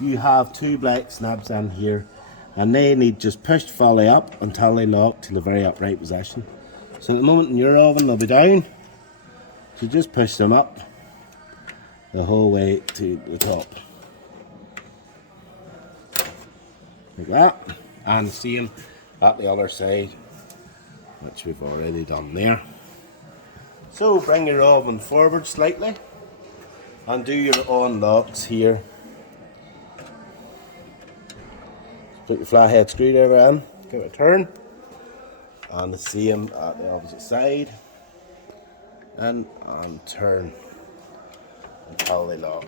you have two black snibs in here, and they need just pushed fully up until they lock to the very upright position. So at the moment in your oven they'll be down, so just push them up the whole way to the top. Like that. And the same at the other side, which we've already done there. So bring your oven forward slightly and do your on locks here. Put your flathead screwdriver in, give it a turn, and the same at the opposite side, and turn until they lock.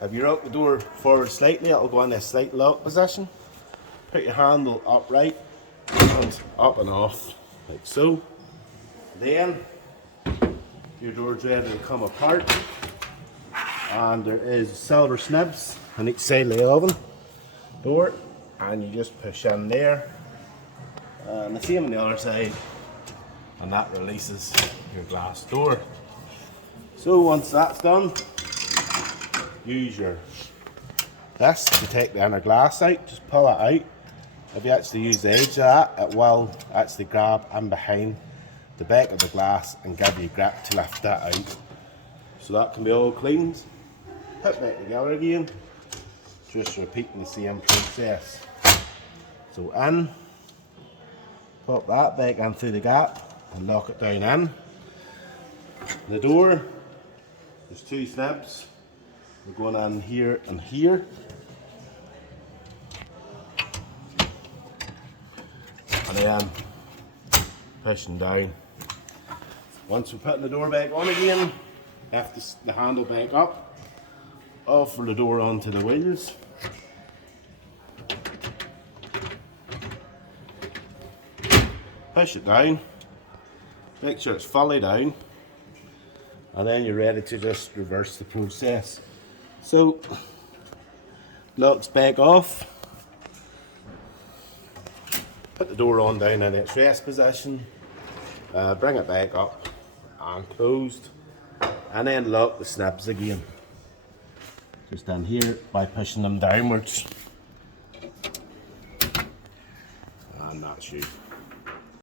If you rock the door forward slightly, it'll go in a slight lock position. Put your handle upright and up and off, like so. Then your door's ready to come apart, and there is silver snibs on each side of the oven door, and you just push in there, and the same on the other side, and that releases your glass door. So once that's done, use your this to take the inner glass out. Just pull it out. If you actually use the edge of that, it will actually grab in behind the back of the glass and give you grip to lift that out. So that can be all cleaned. Put back together again. Just repeating the same process. So in, pop that back in through the gap and lock it down in. The door, there's two snibs. We're going in here and here. And then pushing down. Once we're putting the door back on again, lift the handle back up, offer the door onto the wheels. Push it down, make sure it's fully down, and then you're ready to just reverse the process. So, locks back off, put the door on down in its rest position, bring it back up and closed, and then lock the snibs again. Just in here by pushing them downwards. And that's you.